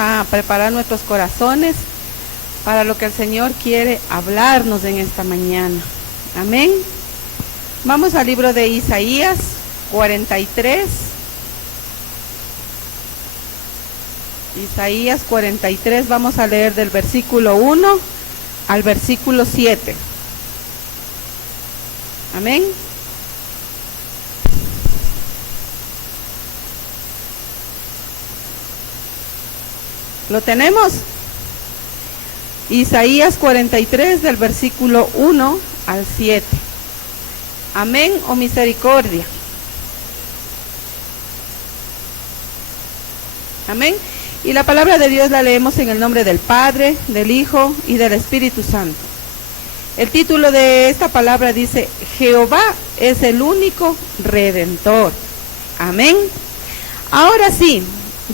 a preparar nuestros corazones para lo que el Señor quiere hablarnos en esta mañana. Amén. Vamos al libro de Isaías 43. Isaías 43, vamos a leer del versículo 1 al versículo 7. Amén. ¿Lo tenemos? Isaías 43 del versículo 1 al 7. Amén o misericordia. Amén. Y la palabra de Dios la leemos en el nombre del Padre, del Hijo y del Espíritu Santo. El título de esta palabra dice: Jehová es el único Redentor. Amén. Ahora sí,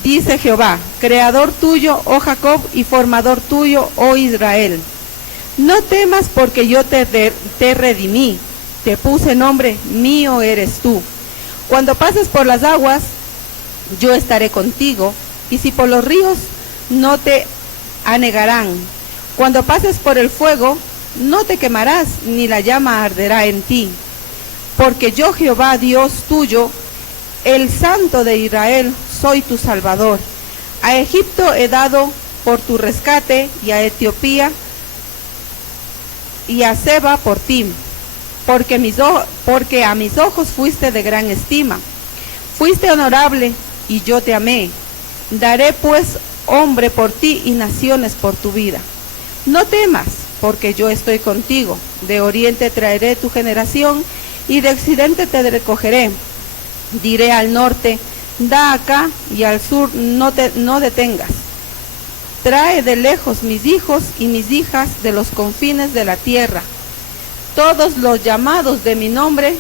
dice Jehová, creador tuyo, oh Jacob, y formador tuyo, oh Israel. No temas, porque yo te redimí, te puse nombre, mío eres tú. Cuando pases por las aguas, yo estaré contigo, y si por los ríos, no te anegarán. Cuando pases por el fuego, no te quemarás, ni la llama arderá en ti. Porque yo, Jehová, Dios tuyo, el Santo de Israel, soy tu Salvador. A Egipto he dado por tu rescate, y a Etiopía y a Seba por ti. Porque a mis ojos fuiste de gran estima. Fuiste honorable, y yo te amé. Daré pues hombre por ti y naciones por tu vida. No temas, porque yo estoy contigo. De oriente traeré tu generación, y de occidente te recogeré. Diré al norte, da acá, y al sur, no detengas. Trae de lejos mis hijos y mis hijas de los confines de la tierra. Todos los llamados de mi nombre,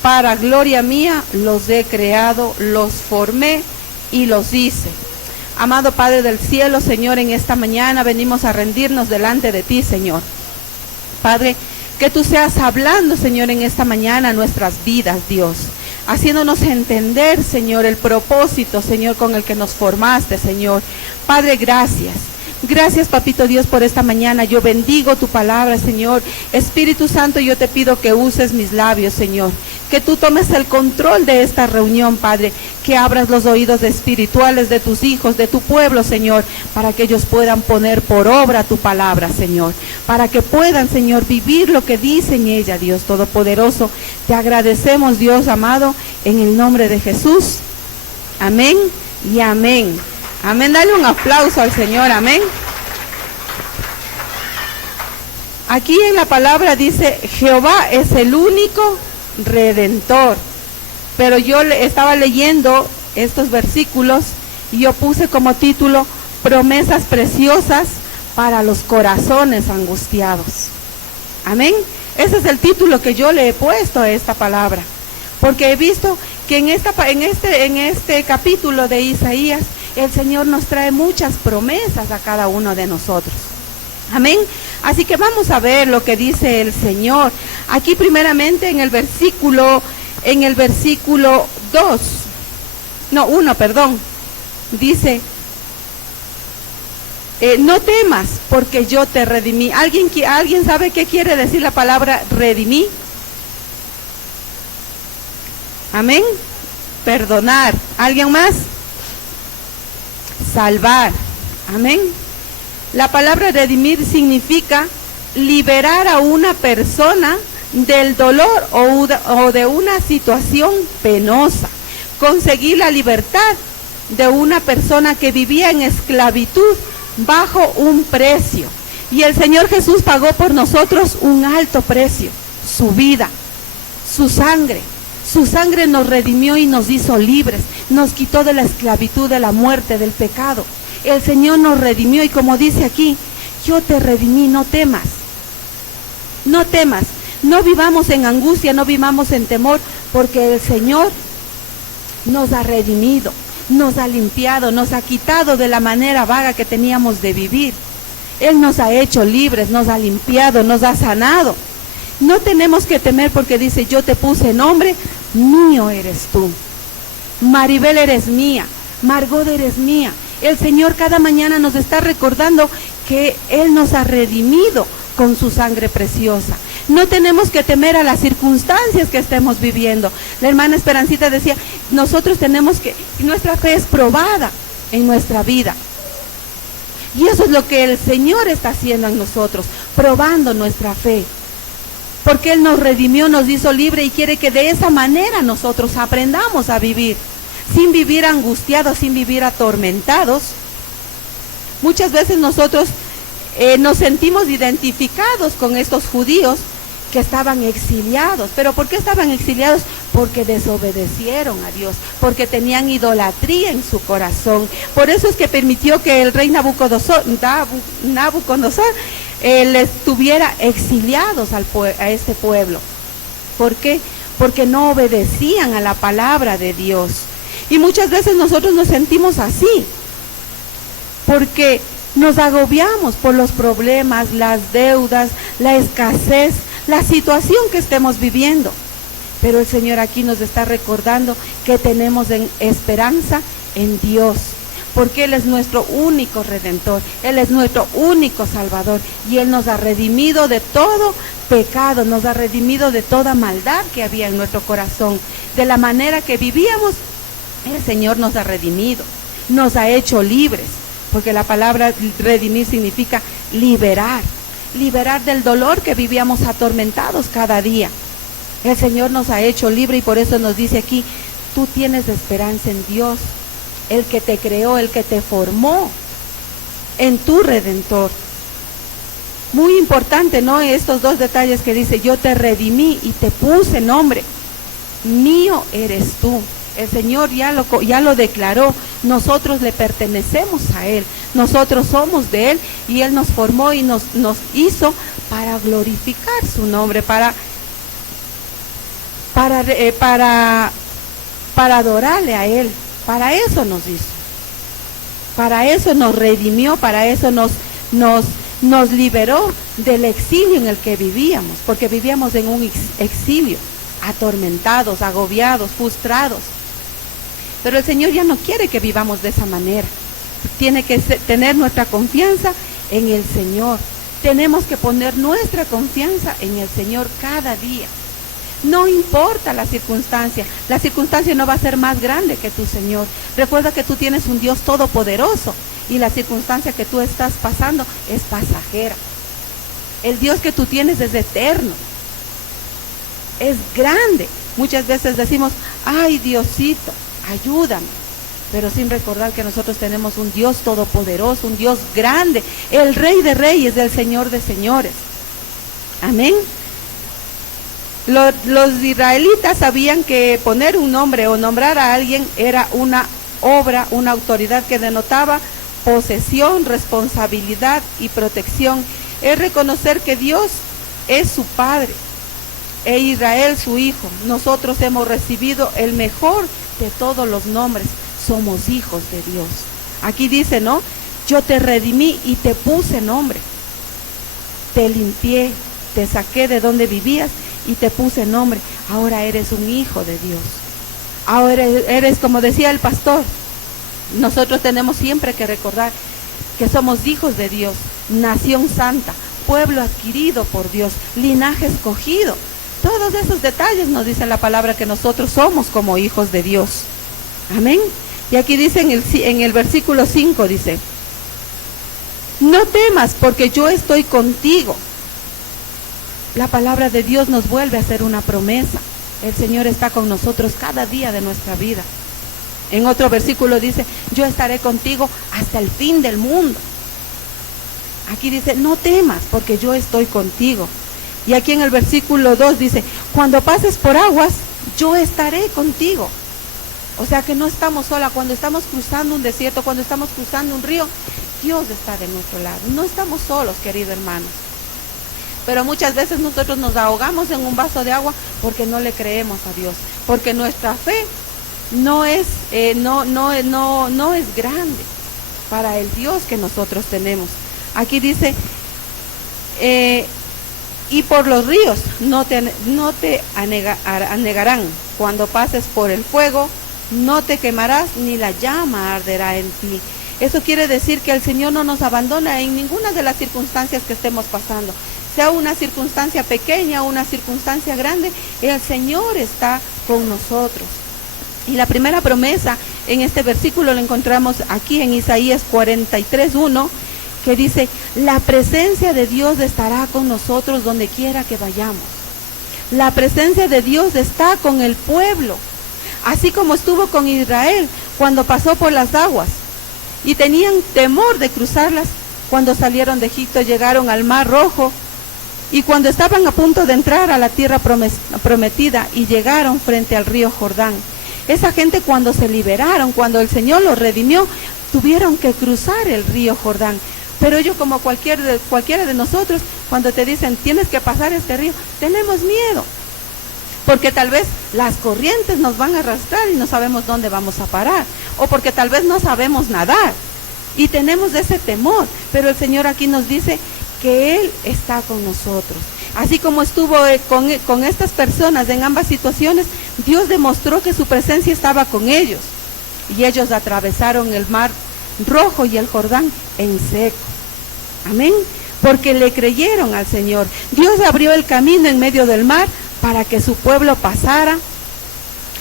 para gloria mía, los he creado, los formé y los hice. Amado Padre del cielo, Señor, en esta mañana venimos a rendirnos delante de ti, Señor. Padre, que tú seas hablando, Señor, en esta mañana a nuestras vidas, Dios. Haciéndonos entender, Señor, el propósito, Señor, con el que nos formaste, Señor. Padre, gracias. Gracias, Papito Dios, por esta mañana. Yo bendigo tu palabra, Señor. Espíritu Santo, yo te pido que uses mis labios, Señor. Que tú tomes el control de esta reunión, Padre. Que abras los oídos espirituales de tus hijos, de tu pueblo, Señor. Para que ellos puedan poner por obra tu palabra, Señor. Para que puedan, Señor, vivir lo que dice en ella, Dios Todopoderoso. Te agradecemos, Dios amado, en el nombre de Jesús. Amén y amén. Amén, dale un aplauso al Señor, amén. Aquí en la palabra dice, Jehová es el único Redentor. Pero yo estaba leyendo estos versículos y yo puse como título, promesas preciosas para los corazones angustiados. Amén. Ese es el título que yo le he puesto a esta palabra. Porque he visto que en este capítulo de Isaías, el Señor nos trae muchas promesas a cada uno de nosotros. Amén. Así que vamos a ver lo que dice el Señor. Aquí primeramente en el versículo 1, dice, no temas, porque yo te redimí. ¿Alguien sabe qué quiere decir la palabra redimí? Amén. Perdonar. ¿Alguien más? Salvar. Amén. La palabra redimir significa liberar a una persona del dolor o de una situación penosa. Conseguir la libertad de una persona que vivía en esclavitud bajo un precio. Y el Señor Jesús pagó por nosotros un alto precio. Su vida, su sangre. Su sangre nos redimió y nos hizo libres, nos quitó de la esclavitud, de la muerte, del pecado. El Señor nos redimió y como dice aquí, yo te redimí, no temas. No temas, no vivamos en angustia, no vivamos en temor, porque el Señor nos ha redimido, nos ha limpiado, nos ha quitado de la manera vaga que teníamos de vivir. Él nos ha hecho libres, nos ha limpiado, nos ha sanado. No tenemos que temer porque dice, yo te puse nombre, mío eres tú. Maribel eres mía, Margot eres mía. El Señor cada mañana nos está recordando que Él nos ha redimido con su sangre preciosa. No tenemos que temer a las circunstancias que estemos viviendo. La hermana Esperancita decía, nosotros tenemos que, nuestra fe es probada en nuestra vida. Y eso es lo que el Señor está haciendo en nosotros, probando nuestra fe. Porque Él nos redimió, nos hizo libre y quiere que de esa manera nosotros aprendamos a vivir. Sin vivir angustiados, sin vivir atormentados. Muchas veces nosotros nos sentimos identificados con estos judíos que estaban exiliados. ¿Pero por qué estaban exiliados? Porque desobedecieron a Dios, porque tenían idolatría en su corazón. Por eso es que permitió que el rey Nabucodonosor les tuviera exiliados a este pueblo. ¿Por qué? Porque no obedecían a la palabra de Dios. Y muchas veces nosotros nos sentimos así, porque nos agobiamos por los problemas, las deudas, la escasez, la situación que estemos viviendo. Pero el Señor aquí nos está recordando que tenemos esperanza en Dios, porque Él es nuestro único Redentor, Él es nuestro único Salvador, y Él nos ha redimido de todo pecado, nos ha redimido de toda maldad que había en nuestro corazón. De la manera que vivíamos, el Señor nos ha redimido, nos ha hecho libres, porque la palabra redimir significa liberar del dolor que vivíamos atormentados cada día. El Señor nos ha hecho libre y por eso nos dice aquí, tú tienes esperanza en Dios, el que te creó, el que te formó, en tu Redentor. Muy importante, ¿no? Estos dos detalles que dice, yo te redimí y te puse nombre, mío eres tú. El Señor ya lo declaró, nosotros le pertenecemos a Él, nosotros somos de Él y Él nos formó y nos hizo para glorificar su nombre, para adorarle a Él. Para eso nos hizo, para eso nos redimió, para eso nos liberó del exilio en el que vivíamos, porque vivíamos en un exilio, atormentados, agobiados, frustrados. Pero el Señor ya no quiere que vivamos de esa manera. Tiene que tener nuestra confianza en el Señor. Tenemos que poner nuestra confianza en el Señor cada día. No importa la circunstancia no va a ser más grande que tu Señor. Recuerda que tú tienes un Dios todopoderoso y la circunstancia que tú estás pasando es pasajera. El Dios que tú tienes es eterno, es grande. Muchas veces decimos, ay Diosito, ayúdame, pero sin recordar que nosotros tenemos un Dios todopoderoso, un Dios grande, el Rey de Reyes, el Señor de Señores. Amén. Los israelitas sabían que poner un nombre o nombrar a alguien era una obra, una autoridad que denotaba posesión, responsabilidad y protección. Es reconocer que Dios es su Padre e Israel su Hijo. Nosotros hemos recibido el mejor de todos los nombres, somos hijos de Dios. Aquí dice, ¿no? Yo te redimí y te puse nombre, te limpié, te saqué de donde vivías y te puse nombre. Ahora eres un hijo de Dios. Ahora eres, como decía el pastor, nosotros tenemos siempre que recordar que somos hijos de Dios, nación santa, pueblo adquirido por Dios, linaje escogido. Todos esos detalles nos dice la palabra que nosotros somos como hijos de Dios. Amén. Y aquí dice en el versículo 5, dice, no temas porque yo estoy contigo. La palabra de Dios nos vuelve a hacer una promesa. El Señor está con nosotros cada día de nuestra vida. En otro versículo dice, yo estaré contigo hasta el fin del mundo. Aquí dice, no temas porque yo estoy contigo. Y aquí en el versículo 2 dice, cuando pases por aguas, yo estaré contigo. O sea que no estamos solas. Cuando estamos cruzando un desierto, cuando estamos cruzando un río, Dios está de nuestro lado. No estamos solos, queridos hermanos. Pero muchas veces nosotros nos ahogamos en un vaso de agua porque no le creemos a Dios, porque nuestra fe no es grande para el Dios que nosotros tenemos. Aquí dice, y por los ríos no te anegarán. Cuando pases por el fuego, no te quemarás, ni la llama arderá en ti. Eso quiere decir que el Señor no nos abandona en ninguna de las circunstancias que estemos pasando. Sea una circunstancia pequeña o una circunstancia grande, el Señor está con nosotros. Y la primera promesa en este versículo lo encontramos aquí en Isaías 43:1, que dice: la presencia de Dios estará con nosotros donde quiera que vayamos. La presencia de Dios está con el pueblo, así como estuvo con Israel cuando pasó por las aguas y tenían temor de cruzarlas. Cuando salieron de Egipto, llegaron al Mar Rojo, y cuando estaban a punto de entrar a la tierra prometida y llegaron frente al río Jordán, esa gente, cuando se liberaron, cuando el Señor los redimió, tuvieron que cruzar el río Jordán. Pero ellos, como cualquiera de nosotros, cuando te dicen tienes que pasar este río, tenemos miedo, porque tal vez las corrientes nos van a arrastrar y no sabemos dónde vamos a parar, o porque tal vez no sabemos nadar y tenemos ese temor. Pero el Señor aquí nos dice que Él está con nosotros. Así como estuvo con estas personas en ambas situaciones, Dios demostró que su presencia estaba con ellos, y ellos atravesaron el Mar Rojo y el Jordán en seco. Amén. Porque le creyeron al Señor. Dios abrió el camino en medio del mar para que su pueblo pasara.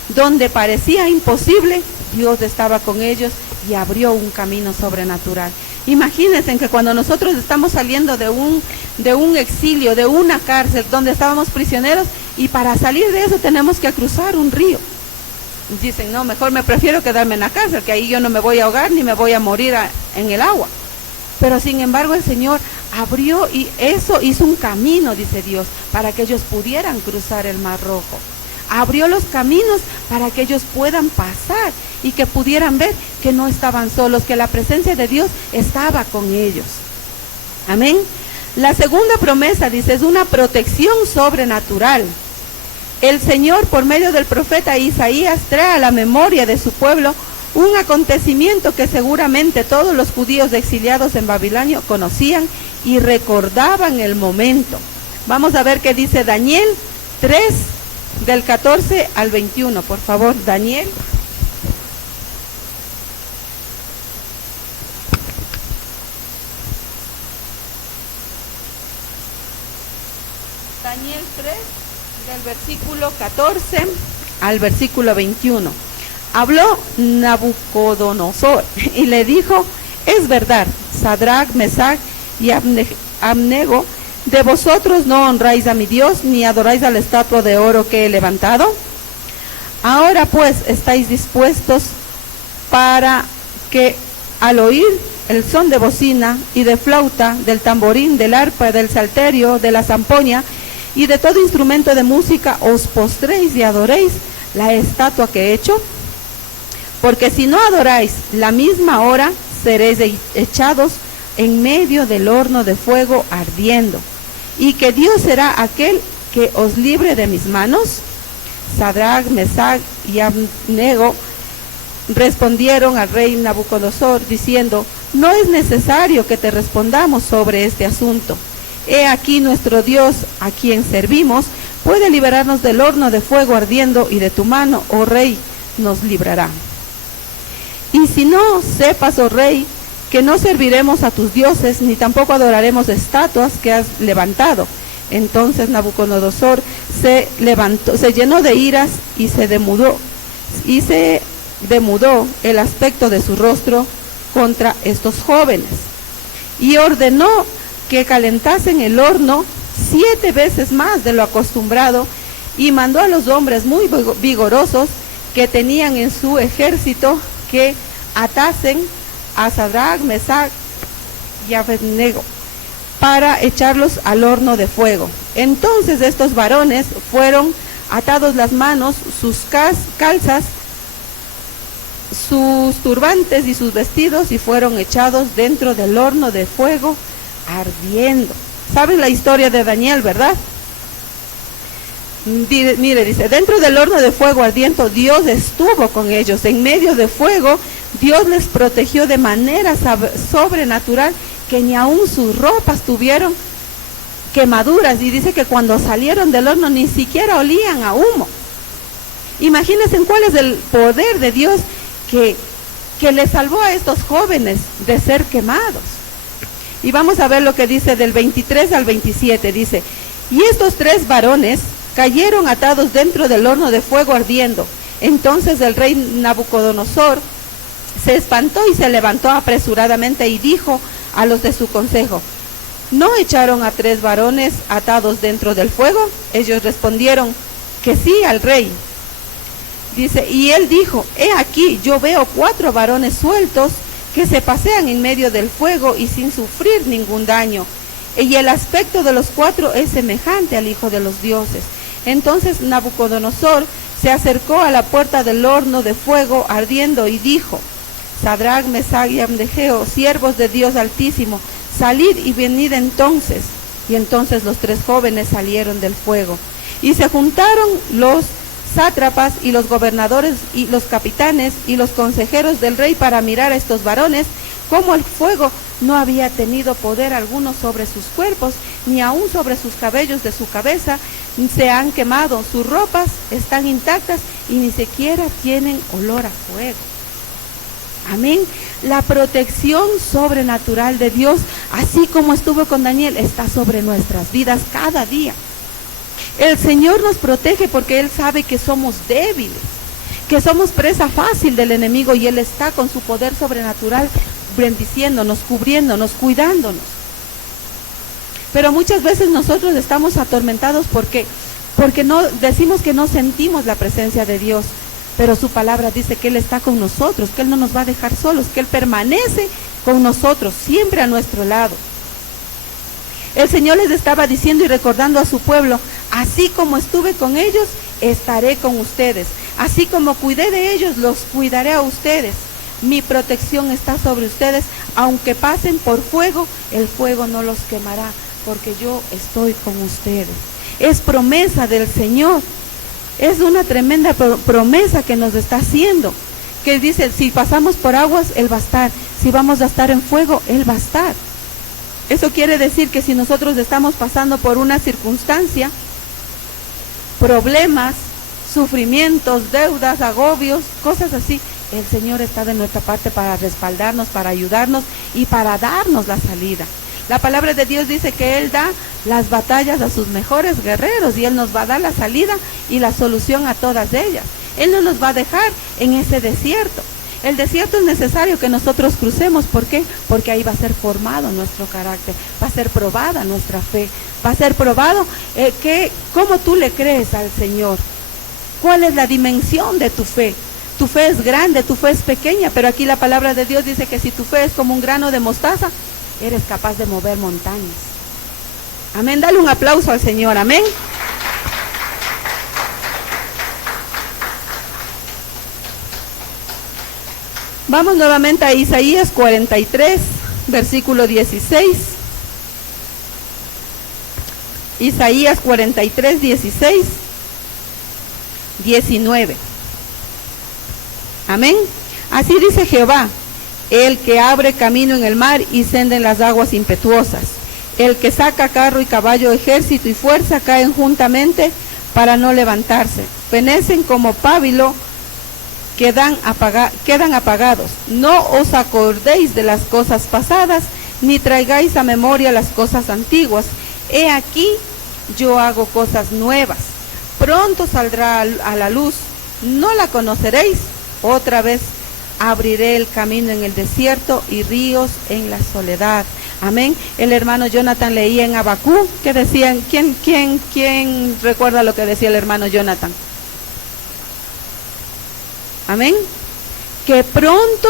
Donde parecía imposible, Dios estaba con ellos y abrió un camino sobrenatural. Imagínense que cuando nosotros estamos saliendo de un exilio, de una cárcel donde estábamos prisioneros, y para salir de eso tenemos que cruzar un río. Dicen, no, mejor me prefiero quedarme en la cárcel, que ahí yo no me voy a ahogar ni me voy a morir en el agua. Pero sin embargo el Señor abrió, y eso hizo un camino, dice Dios, para que ellos pudieran cruzar el Mar Rojo. Abrió los caminos para que ellos puedan pasar y que pudieran ver que no estaban solos, que la presencia de Dios estaba con ellos. Amén. La segunda promesa, dice, es una protección sobrenatural. El Señor, por medio del profeta Isaías, trae a la memoria de su pueblo un acontecimiento que seguramente todos los judíos exiliados en Babilonia conocían y recordaban el momento. Vamos a ver qué dice Daniel 3, del 14 al 21, por favor, Daniel. Daniel 3, del versículo 14 al versículo 21. Habló Nabucodonosor y le dijo: es verdad, Sadrach, Mesach y Abnego, ¿de vosotros no honráis a mi Dios, ni adoráis a la estatua de oro que he levantado? Ahora pues estáis dispuestos para que, al oír el son de bocina y de flauta, del tamborín, del arpa, del salterio, de la zampoña y de todo instrumento de música, os postréis y adoréis la estatua que he hecho? Porque si no adoráis la misma hora, seréis echados en medio del horno de fuego ardiendo. ¿Y que Dios será aquel que os libre de mis manos? Sadrach, Mesach y Abnego respondieron al rey Nabucodonosor diciendo: no es necesario que te respondamos sobre este asunto. He aquí nuestro Dios, a quien servimos, puede liberarnos del horno de fuego ardiendo, y de tu mano, oh rey, nos librará. Y si no, sepas, oh rey, que no serviremos a tus dioses, ni tampoco adoraremos estatuas que has levantado. Entonces Nabucodonosor se llenó de iras y se demudó el aspecto de su rostro contra estos jóvenes, y ordenó que calentasen el horno 7 veces más de lo acostumbrado, y mandó a los hombres muy vigorosos que tenían en su ejército que atasen a Sadrach, Mesach y Abednego para echarlos al horno de fuego. Entonces estos varones fueron atados las manos, sus calzas, sus turbantes y sus vestidos, y fueron echados dentro del horno de fuego ardiendo. ¿Saben la historia de Daniel, verdad? Mire, dice, dentro del horno de fuego ardiendo, Dios estuvo con ellos. En medio de fuego, Dios les protegió de manera sobrenatural, que ni aún sus ropas tuvieron quemaduras. Y dice que cuando salieron del horno ni siquiera olían a humo. Imagínense cuál es el poder de Dios, que que le salvó a estos jóvenes de ser quemados. Y vamos a ver lo que dice del 23 al 27, dice, y estos 3 varones cayeron atados dentro del horno de fuego ardiendo. Entonces el rey Nabucodonosor se espantó y se levantó apresuradamente y dijo a los de su consejo, ¿no echaron a 3 varones atados dentro del fuego? Ellos respondieron que sí al rey. Dice, y él dijo, he aquí, yo veo 4 varones sueltos que se pasean en medio del fuego y sin sufrir ningún daño. Y el aspecto de los 4 es semejante al Hijo de los dioses. Entonces Nabucodonosor se acercó a la puerta del horno de fuego ardiendo y dijo, Sadrach, Mesach y Abednego, siervos de Dios Altísimo, salid y venid entonces. Y entonces los 3 jóvenes salieron del fuego. Y se juntaron los sátrapas y los gobernadores y los capitanes y los consejeros del rey para mirar a estos varones, como el fuego no había tenido poder alguno sobre sus cuerpos, ni aún sobre sus cabellos de su cabeza, se han quemado, sus ropas están intactas y ni siquiera tienen olor a fuego. Amén. La protección sobrenatural de Dios, así como estuvo con Daniel, está sobre nuestras vidas cada día. El Señor nos protege porque Él sabe que somos débiles, que somos presa fácil del enemigo, y Él está con su poder sobrenatural bendiciéndonos, cubriéndonos, cuidándonos. Pero muchas veces nosotros estamos atormentados porque no decimos que no sentimos la presencia de Dios, pero su palabra dice que Él está con nosotros, que Él no nos va a dejar solos, que Él permanece con nosotros, siempre a nuestro lado. El Señor les estaba diciendo y recordando a su pueblo, así como estuve con ellos, estaré con ustedes. Así como cuidé de ellos, los cuidaré a ustedes. Mi protección está sobre ustedes. Aunque pasen por fuego, el fuego no los quemará, porque yo estoy con ustedes. Es promesa del Señor. Es una tremenda promesa que nos está haciendo. Que dice, si pasamos por aguas, Él va a estar. Si vamos a estar en fuego, Él va a estar. Eso quiere decir que si nosotros estamos pasando por una circunstancia, problemas, sufrimientos, deudas, agobios, cosas así, el Señor está de nuestra parte para respaldarnos, para ayudarnos y para darnos la salida. La palabra de Dios dice que Él da las batallas a sus mejores guerreros y Él nos va a dar la salida y la solución a todas ellas. Él no nos va a dejar en ese desierto. El desierto es necesario que nosotros crucemos. ¿Por qué? Porque ahí va a ser formado nuestro carácter, va a ser probada nuestra fe, va a ser probado cómo tú le crees al Señor. ¿Cuál es la dimensión de tu fe? Tu fe es grande, tu fe es pequeña, pero aquí la palabra de Dios dice que si tu fe es como un grano de mostaza, eres capaz de mover montañas. Amén, dale un aplauso al Señor, amén. Vamos nuevamente a Isaías 43, versículo 16. Isaías 43, 16, 19. Amén. Así dice Jehová, el que abre camino en el mar y senda en las aguas impetuosas, el que saca carro y caballo, ejército y fuerza, caen juntamente para no levantarse, fenecen como pábilo, quedan apagados. No os acordéis de las cosas pasadas, ni traigáis a memoria las cosas antiguas. He aquí, yo hago cosas nuevas. Pronto saldrá a la luz, no la conoceréis. Otra vez abriré el camino en el desierto y ríos en la soledad. Amén. El hermano Jonathan leía en Habacuc que decían, ¿quién recuerda lo que decía el hermano Jonathan? Amén. Que pronto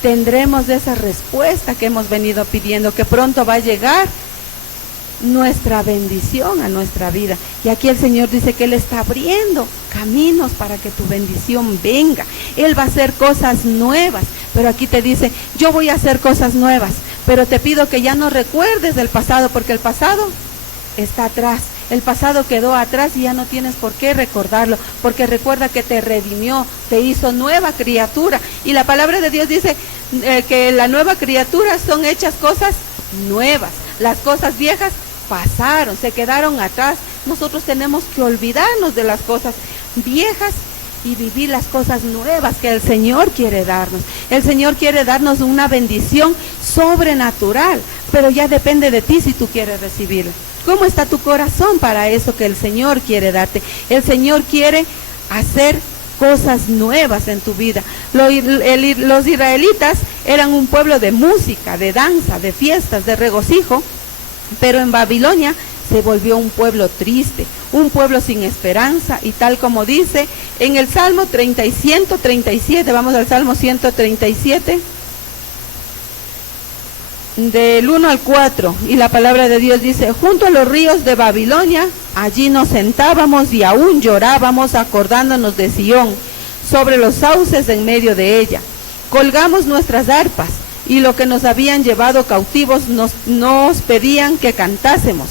tendremos esa respuesta que hemos venido pidiendo, que pronto va a llegar nuestra bendición a nuestra vida. Y aquí el Señor dice que Él está abriendo caminos para que tu bendición venga. Él va a hacer cosas nuevas, pero aquí te dice, yo voy a hacer cosas nuevas, pero te pido que ya no recuerdes del pasado, porque el pasado está atrás. El pasado quedó atrás y ya no tienes por qué recordarlo, porque recuerda que te redimió, te hizo nueva criatura. Y la palabra de Dios dice que la nueva criatura son hechas cosas nuevas. Las cosas viejas pasaron, se quedaron atrás. Nosotros tenemos que olvidarnos de las cosas viejas y vivir las cosas nuevas que el Señor quiere darnos. El Señor quiere darnos una bendición sobrenatural, pero ya depende de ti si tú quieres recibirla. ¿Cómo está tu corazón para eso que el Señor quiere darte? El Señor quiere hacer cosas nuevas en tu vida. Los israelitas eran un pueblo de música, de danza, de fiestas, de regocijo, pero en Babilonia se volvió un pueblo triste, un pueblo sin esperanza, y tal como dice en el Salmo 137, vamos al Salmo 137, del 1 al 4, y la palabra de Dios dice: junto a los ríos de Babilonia, allí nos sentábamos y aún llorábamos acordándonos de Sión, sobre los sauces en medio de ella. Colgamos nuestras arpas, y lo que nos habían llevado cautivos nos pedían que cantásemos,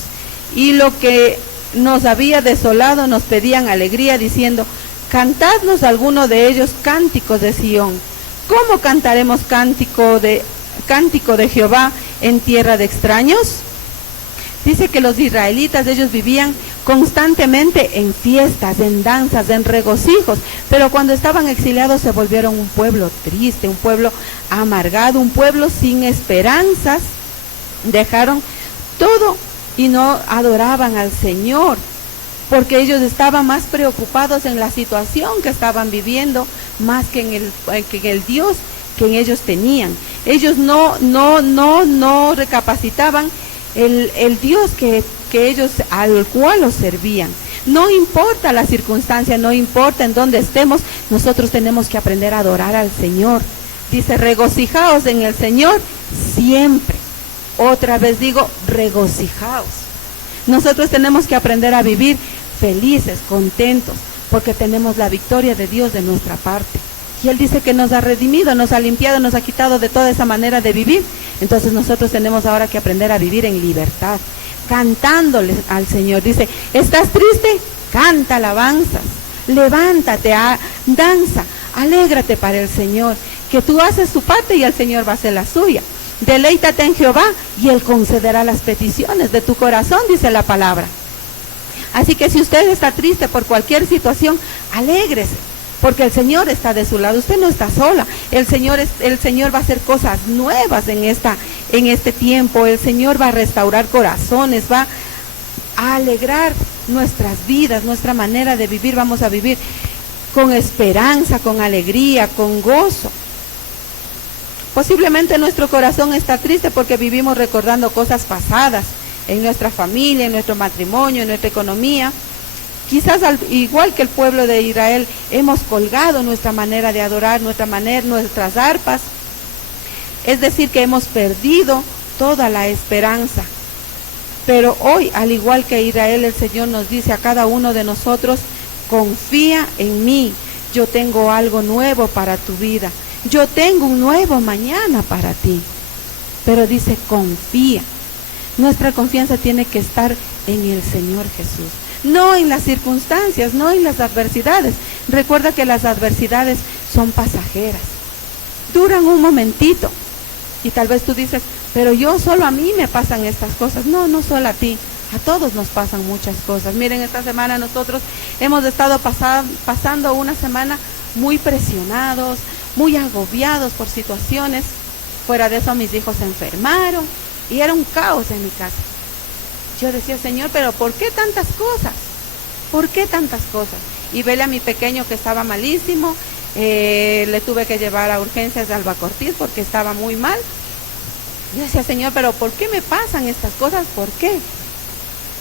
y lo que nos había desolado nos pedían alegría, diciendo: cantadnos alguno de ellos cánticos de Sión. ¿Cómo cantaremos cántico de Jehová en tierra de extraños? Dice que los israelitas, ellos vivían constantemente en fiestas, en danzas, en regocijos, pero cuando estaban exiliados se volvieron un pueblo triste, un pueblo amargado, un pueblo sin esperanzas. Dejaron todo y no adoraban al Señor, porque ellos estaban más preocupados en la situación que estaban viviendo, más que en el Dios que en ellos tenían. Ellos no recapacitaban el Dios que ellos, al cual los servían. No importa la circunstancia, no importa en dónde estemos, nosotros tenemos que aprender a adorar al Señor. Dice: regocijaos en el Señor siempre. Otra vez digo, regocijaos. Nosotros tenemos que aprender a vivir felices, contentos, porque tenemos la victoria de Dios de nuestra parte. Y Él dice que nos ha redimido, nos ha limpiado, nos ha quitado de toda esa manera de vivir. Entonces nosotros tenemos ahora que aprender a vivir en libertad, cantándole al Señor. Dice: ¿estás triste? Canta alabanzas, levántate, danza, alégrate para el Señor, que tú haces tu parte y el Señor va a hacer la suya. Deleítate en Jehová y Él concederá las peticiones de tu corazón, dice la palabra. Así que si usted está triste por cualquier situación, alégrese, porque el Señor está de su lado. Usted no está sola. El Señor va a hacer cosas nuevas en este tiempo. El Señor va a restaurar corazones, va a alegrar nuestras vidas, nuestra manera de vivir. Vamos a vivir con esperanza, con alegría, con gozo. Posiblemente nuestro corazón está triste porque vivimos recordando cosas pasadas en nuestra familia, en nuestro matrimonio, en nuestra economía. Quizás igual que el pueblo de Israel, hemos colgado nuestra manera de adorar, nuestras arpas. Es decir, que hemos perdido toda la esperanza. Pero hoy, al igual que Israel, el Señor nos dice a cada uno de nosotros: confía en mí, yo tengo algo nuevo para tu vida. Yo tengo un nuevo mañana para ti. Pero dice: confía. Nuestra confianza tiene que estar en el Señor Jesús, no en las circunstancias, no en las adversidades. Recuerda que las adversidades son pasajeras, duran un momentito. Y tal vez tú dices: pero solo a mí me pasan estas cosas. No, no solo a ti, a todos nos pasan muchas cosas. Miren, esta semana nosotros hemos estado pasando una semana muy presionados, muy agobiados por situaciones. Fuera de eso, mis hijos se enfermaron y era un caos en mi casa. Yo decía: Señor, pero ¿por qué tantas cosas? ¿Por qué tantas cosas? Y vele a mi pequeño que estaba malísimo, le tuve que llevar a urgencias de Albacortiz porque estaba muy mal. Yo decía: Señor, pero ¿por qué me pasan estas cosas? ¿Por qué?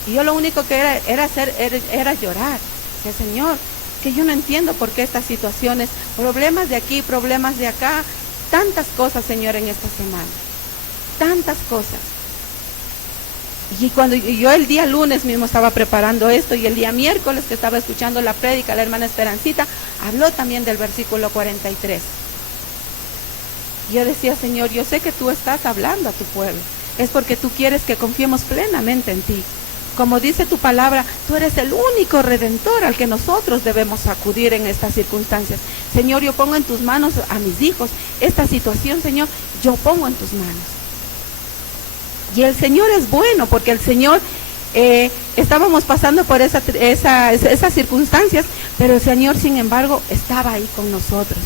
Y yo lo único que era llorar. Decía: Señor, que yo no entiendo por qué estas situaciones, problemas de aquí, problemas de acá, tantas cosas, Señor, en esta semana, tantas cosas. Y cuando yo el día lunes mismo estaba preparando esto, y el día miércoles que estaba escuchando la prédica, la hermana Esperancita habló también del versículo 43. Y yo decía: Señor, yo sé que tú estás hablando a tu pueblo, es porque tú quieres que confiemos plenamente en ti. Como dice tu palabra, tú eres el único redentor al que nosotros debemos acudir en estas circunstancias. Señor, yo pongo en tus manos a mis hijos. Esta situación, Señor, yo pongo en tus manos. Y el Señor es bueno, porque el Señor, estábamos pasando por esas circunstancias, Pero el Señor, sin embargo, estaba ahí con nosotros.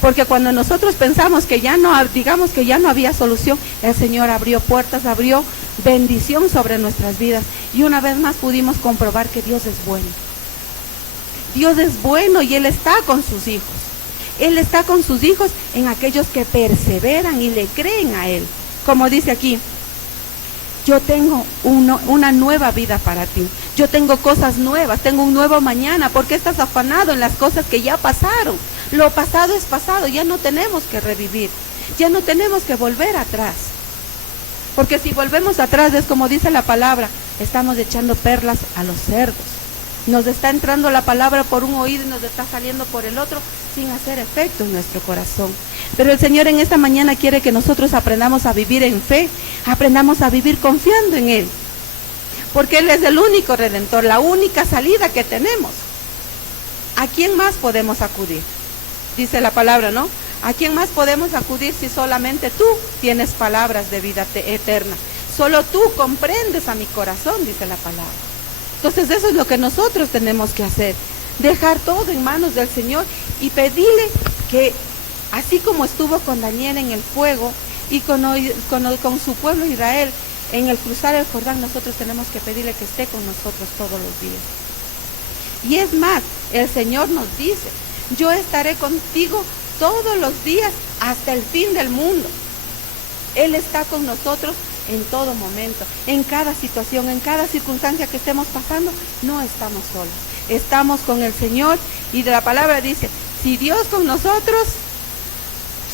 Porque cuando nosotros pensamos que ya no, digamos que ya no había solución, el Señor abrió puertas, abrió bendición sobre nuestras vidas. Y una vez más pudimos comprobar que Dios es bueno. Dios es bueno y Él está con sus hijos. Él está con sus hijos en aquellos que perseveran y le creen a Él. Como dice aquí, yo tengo una nueva vida para ti. Yo tengo cosas nuevas, tengo un nuevo mañana. ¿Por qué estás afanado en las cosas que ya pasaron? Lo pasado es pasado, ya no tenemos que revivir. Ya no tenemos que volver atrás. Porque si volvemos atrás, es como dice la palabra, estamos echando perlas a los cerdos. Nos está entrando la palabra por un oído y nos está saliendo por el otro sin hacer efecto en nuestro corazón. Pero el Señor en esta mañana quiere que nosotros aprendamos a vivir en fe, aprendamos a vivir confiando en Él. Porque Él es el único Redentor, la única salida que tenemos. ¿A quién más podemos acudir? Dice la palabra, ¿no? ¿A quién más podemos acudir si solamente tú tienes palabras de vida eterna? Solo tú comprendes a mi corazón, dice la palabra. Entonces eso es lo que nosotros tenemos que hacer, dejar todo en manos del Señor y pedirle que, así como estuvo con Daniel en el fuego y con su pueblo Israel en el cruzar el Jordán, nosotros tenemos que pedirle que esté con nosotros todos los días. Y es más, el Señor nos dice, yo estaré contigo todos los días hasta el fin del mundo. Él está con nosotros en todo momento, en cada situación, en cada circunstancia que estemos pasando, no estamos solos. Estamos con el Señor y de la palabra dice, si Dios con nosotros,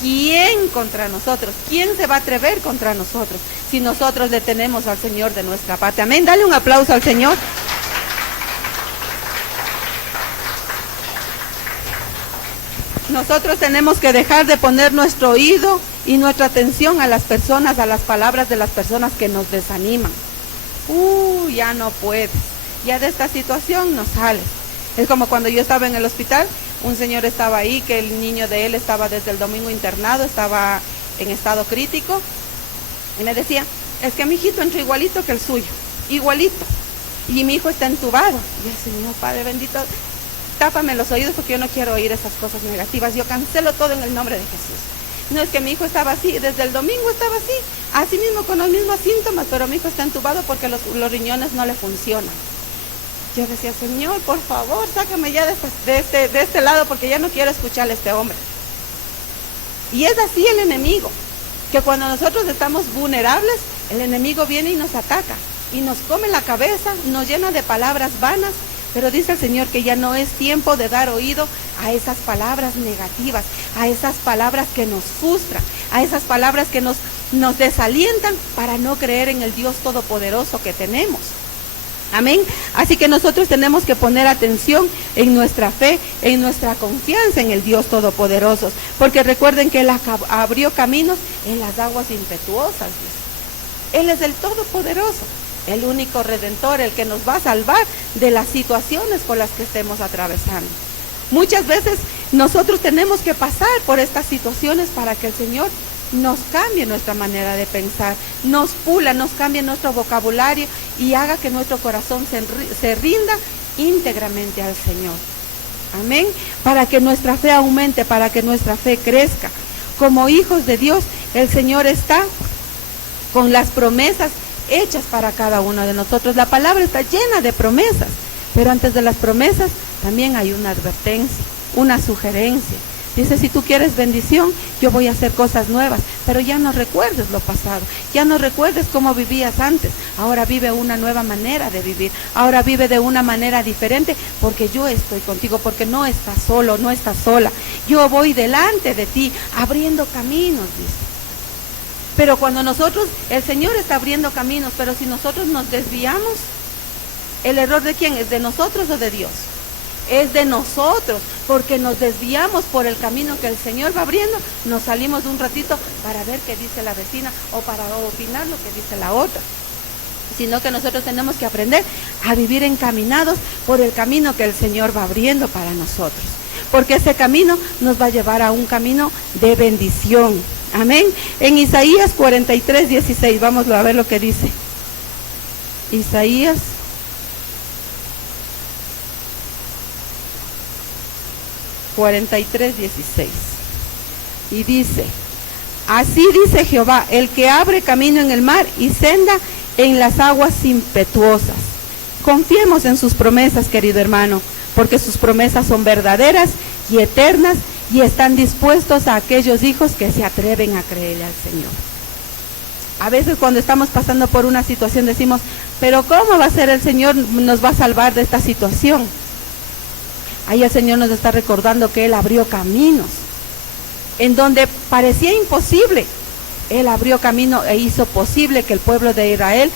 ¿quién contra nosotros? ¿Quién se va a atrever contra nosotros? Si nosotros le tenemos al Señor de nuestra parte. Amén, dale un aplauso al Señor. Nosotros tenemos que dejar de poner nuestro oído y nuestra atención a las personas, a las palabras de las personas que nos desaniman. Ya no puedes, ya de esta situación no sales. Es como cuando yo estaba en el hospital, un señor estaba ahí, que el niño de él estaba desde el domingo internado, estaba en estado crítico, y me decía, es que mi hijito entró igualito que el suyo, igualito, y mi hijo está entubado. Y el Señor, Padre bendito, tápame los oídos porque yo no quiero oír esas cosas negativas, yo cancelo todo en el nombre de Jesús. No, es que mi hijo estaba así, desde el domingo estaba así mismo con los mismos síntomas, pero mi hijo está entubado porque los riñones no le funcionan. Yo decía, Señor, por favor, sácame ya de este lado porque ya no quiero escuchar a este hombre. Y es así el enemigo, que cuando nosotros estamos vulnerables, el enemigo viene y nos ataca, y nos come la cabeza, nos llena de palabras vanas. Pero dice el Señor que ya no es tiempo de dar oído a esas palabras negativas, a esas palabras que nos frustran, a esas palabras que nos desalientan para no creer en el Dios Todopoderoso que tenemos. Amén. Así que nosotros tenemos que poner atención en nuestra fe, en nuestra confianza en el Dios Todopoderoso. Porque recuerden que Él abrió caminos en las aguas impetuosas. Dice. Él es el Todopoderoso, el único Redentor, el que nos va a salvar de las situaciones por las que estemos atravesando. Muchas veces nosotros tenemos que pasar por estas situaciones para que el Señor nos cambie nuestra manera de pensar, nos pula, nos cambie nuestro vocabulario y haga que nuestro corazón se rinda íntegramente al Señor. Amén. Para que nuestra fe aumente, para que nuestra fe crezca. Como hijos de Dios, el Señor está con las promesas hechas para cada uno de nosotros. La palabra está llena de promesas, pero antes de las promesas también hay una advertencia, una sugerencia. Dice, si tú quieres bendición, yo voy a hacer cosas nuevas, pero ya no recuerdes lo pasado, ya no recuerdes cómo vivías antes. Ahora vive una nueva manera de vivir, ahora vive de una manera diferente, porque yo estoy contigo, porque no estás solo, no estás sola. Yo voy delante de ti, abriendo caminos, dice. Pero cuando el Señor está abriendo caminos, pero si nosotros nos desviamos, ¿el error de quién? ¿Es de nosotros o de Dios? Es de nosotros, porque nos desviamos por el camino que el Señor va abriendo, nos salimos un ratito para ver qué dice la vecina o para opinar lo que dice la otra. Sino que nosotros tenemos que aprender a vivir encaminados por el camino que el Señor va abriendo para nosotros. Porque ese camino nos va a llevar a un camino de bendición. Amén. En Isaías 43:16, vamos a ver lo que dice. Isaías 43:16. Y dice: así dice Jehová, el que abre camino en el mar y senda en las aguas impetuosas. Confiemos en sus promesas, querido hermano, porque sus promesas son verdaderas y eternas y están dispuestos a aquellos hijos que se atreven a creerle al Señor. A veces cuando estamos pasando por una situación decimos: pero ¿cómo va a ser el Señor? Nos va a salvar de esta situación. Ahí el Señor nos está recordando que Él abrió caminos en donde parecía imposible. Él abrió camino e hizo posible que el pueblo de Israel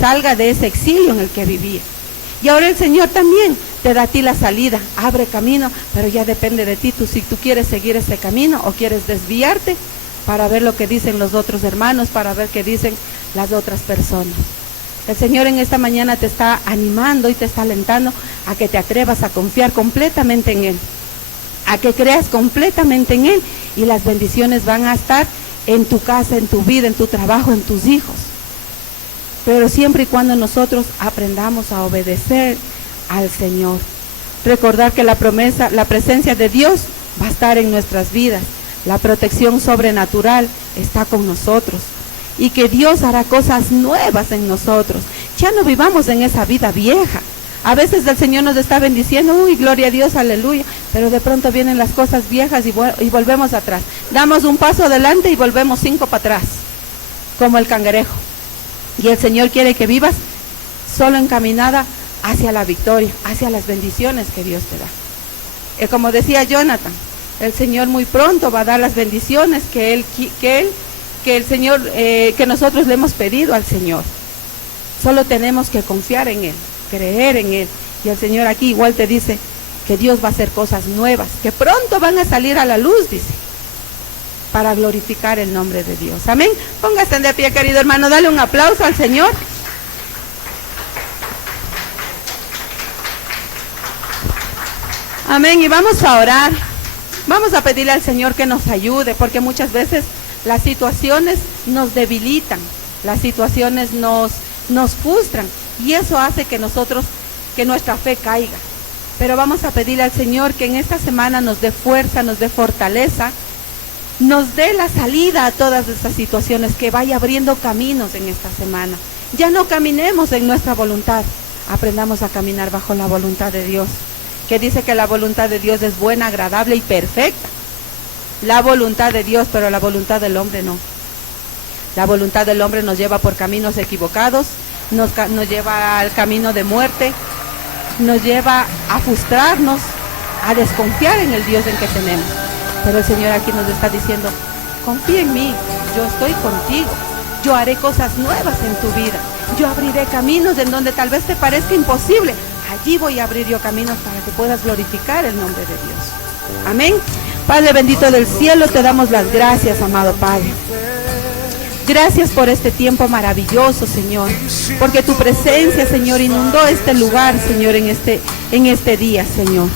salga de ese exilio en el que vivía. Y ahora el Señor también te da a ti la salida, abre camino, pero ya depende de ti, si tú quieres seguir ese camino o quieres desviarte para ver lo que dicen los otros hermanos, para ver qué dicen las otras personas. El Señor en esta mañana te está animando y te está alentando a que te atrevas a confiar completamente en Él, a que creas completamente en Él, y las bendiciones van a estar en tu casa, en tu vida, en tu trabajo, en tus hijos. Pero siempre y cuando nosotros aprendamos a obedecer al Señor. Recordar que la promesa, la presencia de Dios va a estar en nuestras vidas. La protección sobrenatural está con nosotros. Y que Dios hará cosas nuevas en nosotros. Ya no vivamos en esa vida vieja. A veces el Señor nos está bendiciendo, uy, gloria a Dios, aleluya, pero de pronto vienen las cosas viejas y volvemos atrás. Damos un paso adelante y volvemos 5 para atrás, como el cangrejo. Y el Señor quiere que vivas solo encaminada hacia la victoria, hacia las bendiciones que Dios te da. Como decía Jonathan, el Señor muy pronto va a dar las bendiciones que el Señor, que nosotros le hemos pedido al Señor. Solo tenemos que confiar en Él, creer en Él. Y el Señor aquí igual te dice que Dios va a hacer cosas nuevas, que pronto van a salir a la luz, dice, para glorificar el nombre de Dios. Amén. Póngase de pie, querido hermano, dale un aplauso al Señor. Amén. Y vamos a orar. Vamos a pedirle al Señor que nos ayude, porque muchas veces las situaciones nos debilitan, las situaciones nos frustran, y eso hace que nuestra fe caiga. Pero vamos a pedirle al Señor que en esta semana nos dé fuerza, nos dé fortaleza, nos dé la salida a todas estas situaciones, que vaya abriendo caminos en esta semana. Ya no caminemos en nuestra voluntad, aprendamos a caminar bajo la voluntad de Dios, que dice que la voluntad de Dios es buena, agradable y perfecta. La voluntad de Dios, pero la voluntad del hombre no. La voluntad del hombre nos lleva por caminos equivocados, nos lleva al camino de muerte, nos lleva a frustrarnos, a desconfiar en el Dios en que tenemos. Pero el Señor aquí nos está diciendo: confía en mí, yo estoy contigo, yo haré cosas nuevas en tu vida, yo abriré caminos en donde tal vez te parezca imposible, allí voy a abrir yo caminos para que puedas glorificar el nombre de Dios. Amén. Padre bendito del cielo, te damos las gracias, amado Padre. Gracias por este tiempo maravilloso, Señor, porque tu presencia, Señor, inundó este lugar, Señor, en este día, Señor.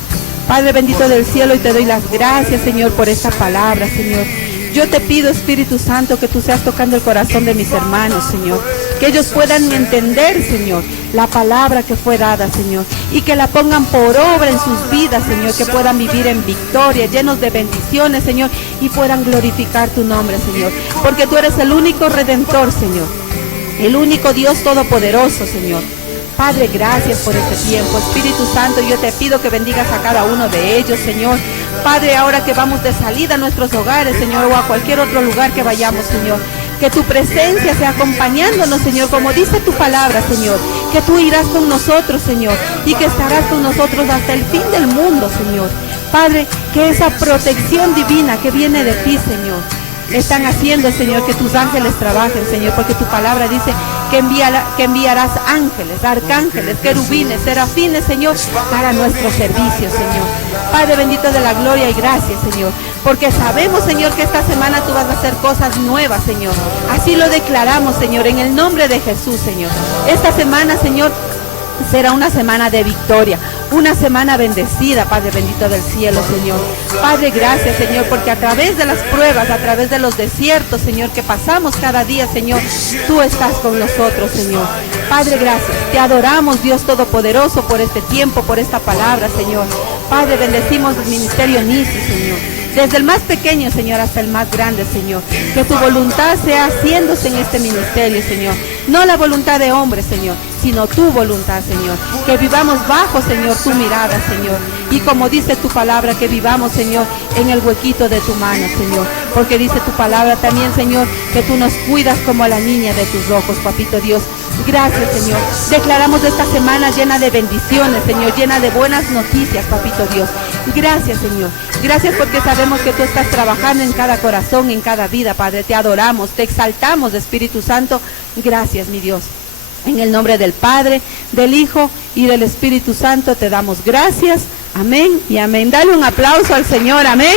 Padre bendito del cielo, y te doy las gracias, Señor, por esta palabra, Señor. Yo te pido, Espíritu Santo, que tú seas tocando el corazón de mis hermanos, Señor, que ellos puedan entender, Señor, la palabra que fue dada, Señor, y que la pongan por obra en sus vidas, Señor, que puedan vivir en victoria, llenos de bendiciones, Señor, y puedan glorificar tu nombre, Señor, porque tú eres el único Redentor, Señor, el único Dios todopoderoso, Señor. Padre, gracias por este tiempo. Espíritu Santo, yo te pido que bendigas a cada uno de ellos, Señor. Padre, ahora que vamos de salida a nuestros hogares, Señor, o a cualquier otro lugar que vayamos, Señor, que tu presencia sea acompañándonos, Señor, como dice tu palabra, Señor, que tú irás con nosotros, Señor, y que estarás con nosotros hasta el fin del mundo, Señor. Padre, que esa protección divina que viene de ti, Señor, están haciendo, Señor, que tus ángeles trabajen, Señor, porque tu palabra dice que enviarás ángeles, arcángeles, querubines, serafines, Señor, para nuestro servicio, Señor. Padre bendito de la gloria y gracias, Señor, porque sabemos, Señor, que esta semana tú vas a hacer cosas nuevas, Señor. Así lo declaramos, Señor, en el nombre de Jesús, Señor. Esta semana, Señor, será una semana de victoria, una semana bendecida, Padre bendito del cielo, Señor. Padre, gracias, Señor, porque a través de las pruebas, a través de los desiertos, Señor, que pasamos cada día, Señor, tú estás con nosotros, Señor. Padre, gracias. Te adoramos, Dios Todopoderoso, por este tiempo, por esta palabra, Señor. Padre, bendecimos el ministerio NISI, Señor. Desde el más pequeño, Señor, hasta el más grande, Señor. Que tu voluntad sea haciéndose en este ministerio, Señor. No la voluntad de hombre, Señor, sino tu voluntad, Señor. Que vivamos bajo, Señor, tu mirada, Señor. Y como dice tu palabra, que vivamos, Señor, en el huequito de tu mano, Señor. Porque dice tu palabra también, Señor, que tú nos cuidas como a la niña de tus ojos, Papito Dios. Gracias, Señor. Declaramos esta semana llena de bendiciones, Señor, llena de buenas noticias, Papito Dios. Gracias, Señor. Gracias porque sabemos que tú estás trabajando en cada corazón, en cada vida, Padre. Te adoramos, te exaltamos, Espíritu Santo. Gracias, mi Dios. En el nombre del Padre, del Hijo y del Espíritu Santo te damos gracias. Amén y amén. Dale un aplauso al Señor. Amén.